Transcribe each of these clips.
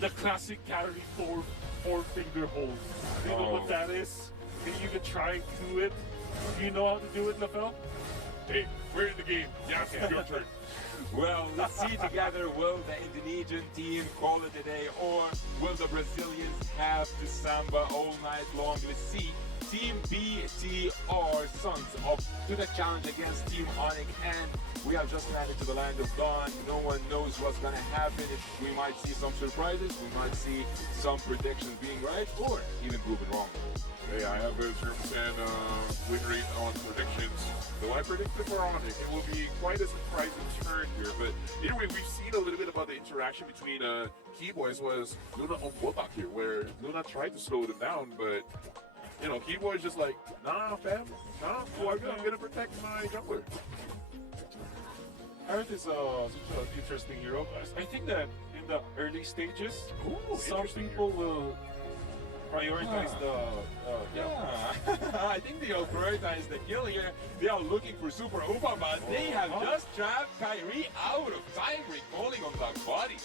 The classic carry four finger hold. Do you know what that is? Maybe you could try and do it. Do you know how to do it, LaFell? Hey, we're in the game. Yes, it's your turn. Well, let's see together, will the Indonesian team call it a day, or will the Brazilians have to samba all night long? Let's see. Team BTR Suns up to the challenge against Team ONIC, and we have just landed to the land of dawn. No one knows what's gonna happen. We might see some surprises, we might see some predictions being right, or even proven wrong. Hey, I have a 0% win rate on predictions. Though I predicted for ONIC, it will be quite a surprising turn here. But anyway, we've seen a little bit about the interaction between Keyboy as well as Luna on Botak here, where Luna tried to slow them down, but you know, Keyboy's just like, nah, fam, nah, I'm gonna protect my jungler. Earth is such an interesting hero. I think that in the early stages, some people will prioritize I think they'll prioritize the kill here. They are looking for Super Upa, but they have just trapped Kyrie out of time, recalling on the body.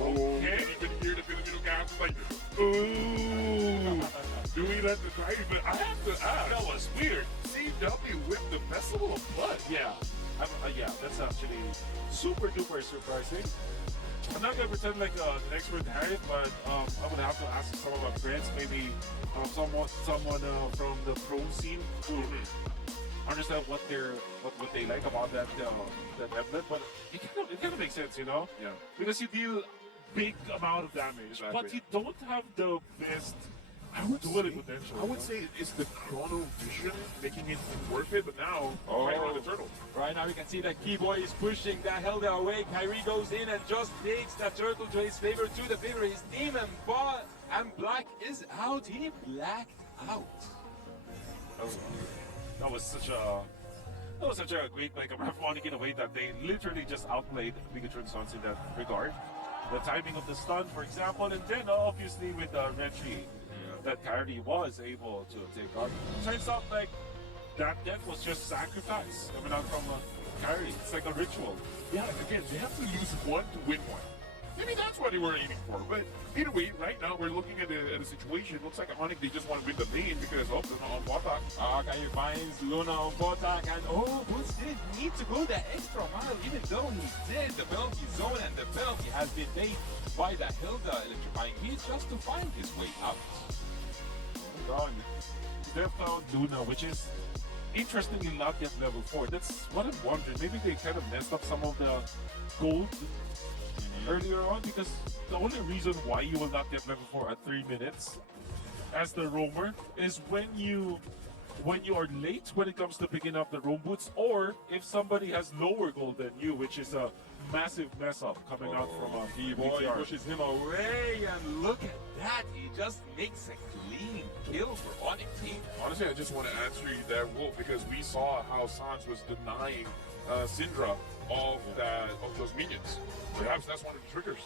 Oh, can't even hear the Filipino guys like, ooh, do we let the Kyrie? But I have to ask, that was weird. CW with the Festival of Blood. Yeah. Yeah, that's actually super duper surprising. I'm not gonna pretend like an expert in it, but I would have to ask some of my friends, maybe someone from the pro scene to understand what they like about that emblem. But it kind of makes sense, you know? Yeah. Because you deal big amount of damage, Exactly. but you don't have the best dueling potential. I would say it's the chrono vision making it worth it, but now right on the turtle. Right now we can see that Keyboy is pushing that Hilda away. Kyrie goes in and just takes that turtle to his favor, to the favor of his team, and Black is out. He blacked out. That was such a great like harmonic in a way that they literally just outplayed Pikachu and Suns in that regard. The timing of the stun, for example, and then obviously with the retry that Kyrie was able to take on. Turns out like that death was just sacrifice coming out from Kyrie. It's like a ritual. Yeah, again, they have to lose one to win one. Maybe that's what they were aiming for. But either way, right now we're looking at a situation. Looks like ONIC, they just want to win the lane because of Luna on Botak. Kyrie finds Luna on Botak, and Boots didn't need to go the extra mile, even though he did. The penalty zone and the penalty has been made by the Hilda electrifying heat just to find his way out. They found Luna, which is interestingly not yet level 4. That's what I'm wondering. Maybe they kind of messed up some of the gold earlier on, because the only reason why you will not get level 4 at 3 minutes as the roamer is when you are late when it comes to picking up the roam boots, or if somebody has lower gold than you, which is a massive mess up coming out from a Keyboy BTR. pushes him away, and look at that, he just makes a clean kill for ONIC team. Honestly, I just want to answer you that, Wolf, because we saw how Sans was denying Syndra of those minions. Perhaps that's one of the triggers.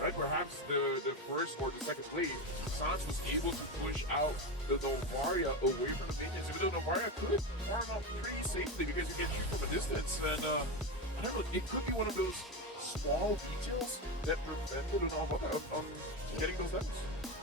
Right? Perhaps the first or the second play, Sans was able to push out the Novaria away from the minions. Even though Novaria could farm up pretty safely because you can shoot from a distance. And I don't know, it could be one of those small details that prevented an on getting those levels.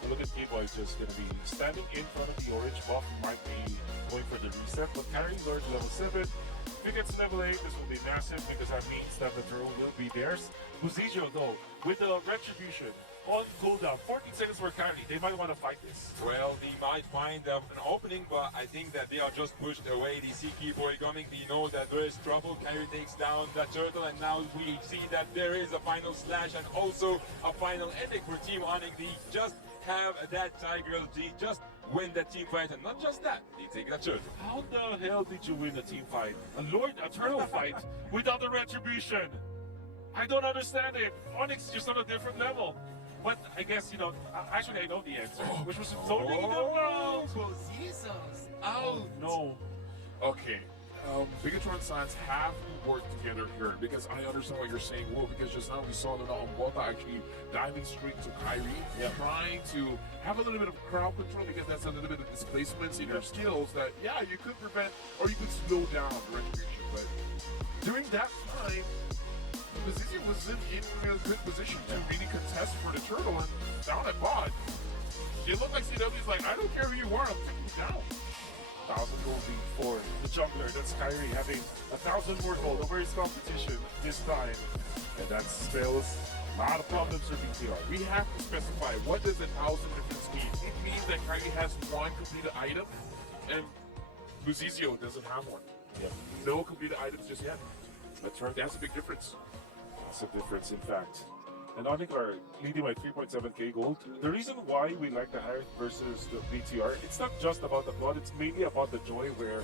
Look at Keyboy just going to be standing in front of the orange buff. Might be going for the reset, but carrying Lord level 7. If he gets level 8, this will be massive because that means that the throw will be theirs. Buzijo, though, with the retribution on cooldown, 14 seconds for carry, they might want to fight this. Well, they might find an opening, but I think that they are just pushed away. They see Keyboy coming, they know that there is trouble. Kyrie takes down the turtle, and now we see that there is a final slash and also a final ending for Team ONIC. They just have that tiger, they just win the team fight, and not just that, they take the turtle. How the hell did you win a team fight? A turtle fight without the retribution? I don't understand it. ONIC's just on a different level. But I guess, actually I know the answer, which was zoning in the world. Jesus. Oh, no. Okay. Bigatron Science have to work together here because I understand what you're saying, Will, because just now we saw that Bota actually diving straight to Kyrie, trying to have a little bit of crowd control because that's a little bit of displacements in your skills that, yeah, you could prevent or you could slow down the retribution. But during that time, Zizi was in a good position to really contest for the turtle, and down at bot, it looked like CW's like, I don't care who you are, I'm taking you down. 1,000 gold lead for the jungler. That's Kyrie having 1,000 more gold over his competition this time. And that spells a lot of problems for BTR. We have to specify what does 1,000 difference mean. It means that Kyrie has one completed item, and Luzizio doesn't have one. No completed items just yet. That's right. That's a big difference. That's a difference, in fact. And ONIC are leading by 3.7k gold. The reason why we like the Harith versus the BTR, it's not just about the blood, it's mainly about the joy, where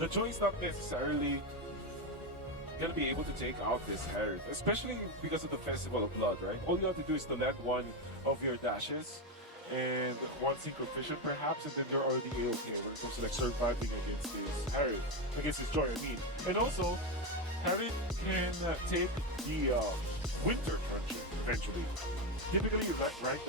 the joy is not necessarily gonna be able to take out this Harith, especially because of the Festival of Blood, right? All you have to do is to let one of your dashes and one synchro fission perhaps, and then they're already A-okay when it comes to like surviving against this Harith, against this joy, I mean. And also, Harith can take the Winter Crunch eventually. Typically, right,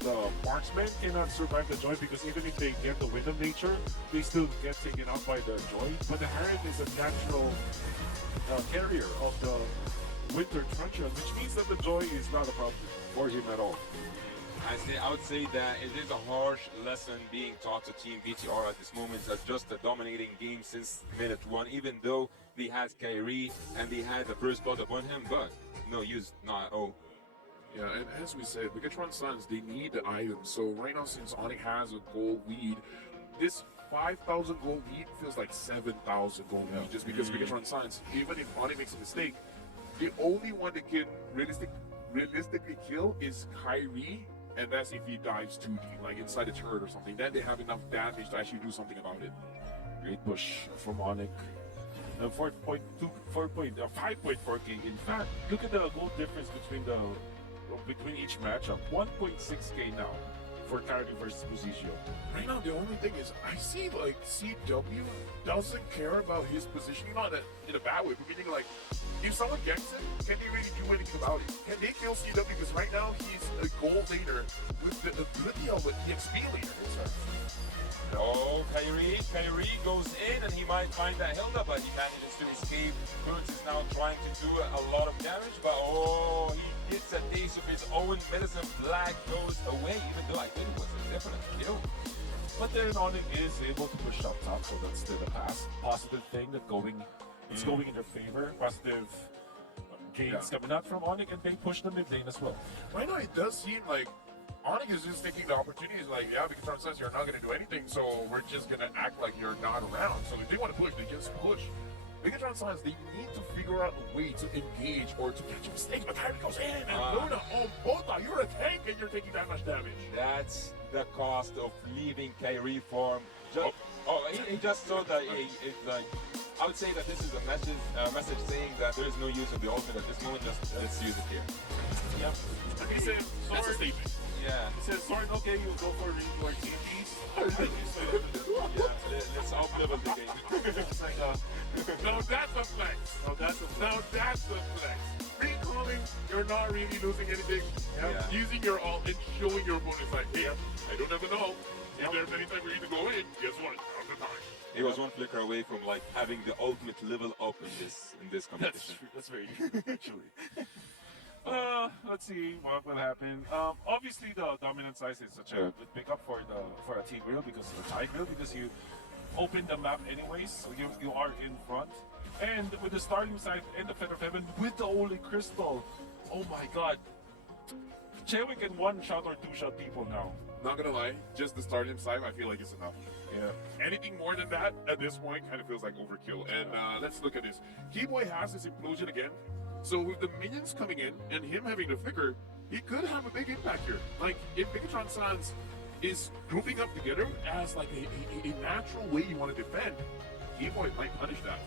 the marksman cannot survive the joy because even if they get the wind of nature, they still get taken out by the joy. But the Harith is a natural carrier of the Winter Truncheon, which means that the joy is not a problem for him at all. I would say that it is a harsh lesson being taught to Team BTR at this moment. As just a dominating game since minute 1, even though they had Kyrie and they had the first blood upon him, but no use, not at all. Yeah, and as we said, Bigatron Suns, they need the items. So right now, since ONIC has a gold lead, this 5,000 gold lead feels like 7,000 gold lead just because Bigatron Suns, even if ONIC makes a mistake, the only one that can realistically kill is Kyrie, and that's if he dives too deep, like inside the turret or something. Then they have enough damage to actually do something about it. Great push from ONIC. 5.4k. In fact, look at the gold difference between each matchup. 1.6k now for Kyrie versus Musiccio. Right now, the only thing is, I see like CW doesn't care about his positioning, not that in a bad way, but meaning like, if someone gets him, can they really do anything about it? Can they kill CW? Because right now he's a gold laner with the ability of an EXP laner. Oh, Kyrie goes in and he might find that Hilda, but he manages to escape. Kurtz is now trying to do a lot of damage, but oh, he gets a taste of his own medicine. Black goes away, even though I think it was a definite kill. But then ONIC is able to push up top, so that's still a positive thing that it's going in their favor. Positive gains coming out from ONIC, and they push the mid lane as well. Right now, it does seem like ONIC is just taking the opportunities like, yeah, because says you're not going to do anything, so we're just going to act like you're not around. So if they want to push, they just push. Bigatron Science, they need to figure out a way to engage or to catch a mistake. But Kyrie goes in and Luna, Bota, you're a tank and you're taking that much damage. That's the cost of leaving Kyrie farm. He just saw that I would say that this is a message saying that there is no use of the ultimate at this moment, just let's use it here. Yep. He said, That's a statement. Yeah. He says, Sword, okay, you go for your TPs. Let's up-level the game. It's like, No, that's a flex. oh, that's a Now that's a flex. Recalling, you're not really losing anything. Using your ult and showing your opponent like, hey, I don't ever know. If there's any time for you to go in, guess what? Now's the time. He was one flicker away from like having the ultimate level up in this competition. That's very true, actually. Let's see what will happen. Obviously, the dominant size is such a good pickup for a T grill because of the tie grill, because you open the map anyways, so you are in front. And with the starting side and the Feather of Heaven with the Holy Crystal, oh my God, Chewy can one-shot or two-shot people now. Not gonna lie, just the starting side, I feel like it's enough. Yeah. Anything more than that at this point kind of feels like overkill. And let's look at this. Keyboy has his implosion again. So with the minions coming in and him having the flicker, he could have a big impact here. Like if Bigatron Sans is grouping up together as like a natural way you want to defend, Keyboy might punish that.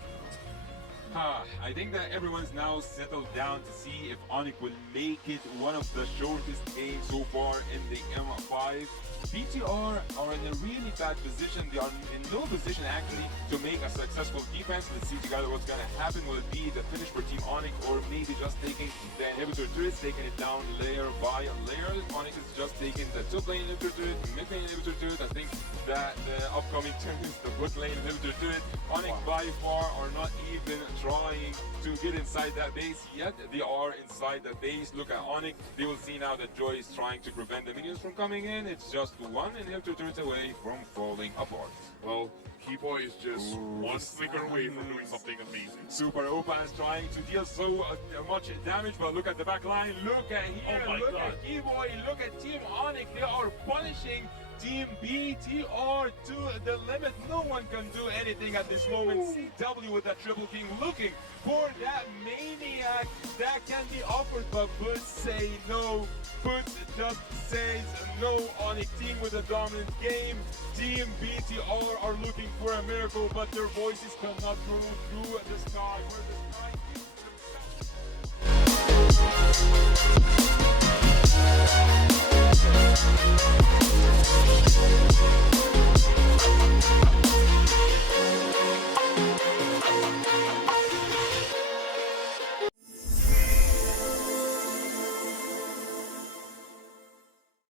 I think that everyone's now settled down to see if ONIC will make it one of the shortest games so far in the M5. BTR are in a really bad position. They are in no position actually to make a successful defense. Let's see together what's going to happen. Will it be the finish for Team ONIC, or maybe just taking the inhibitor turrets, taking it down layer by layer? ONIC is just taking the top lane inhibitor turret, mid lane inhibitor turret. I think that the upcoming turn is the bot lane inhibitor turret. ONIC by far are not even trying to get inside that base yet. They are inside the base. Look at ONIC. They will see now that Joy is trying to prevent the minions from coming in. It's just one inhibitor turret away from falling apart. Well, Keyboy is just one flicker away from doing something amazing. Super Opa is trying to deal so much damage, but look at the back line. Look at here. Oh my look God. at Keyboy. Look at Team ONIC. They are punishing Team BTR to the limit. No one can do anything at this moment. CW with that triple king looking for that maniac that can be offered, but Butch say no. Butch just says no. ONIC team with a dominant game. Team BTR are looking for a miracle, but their voices cannot go through the sky. Where the sky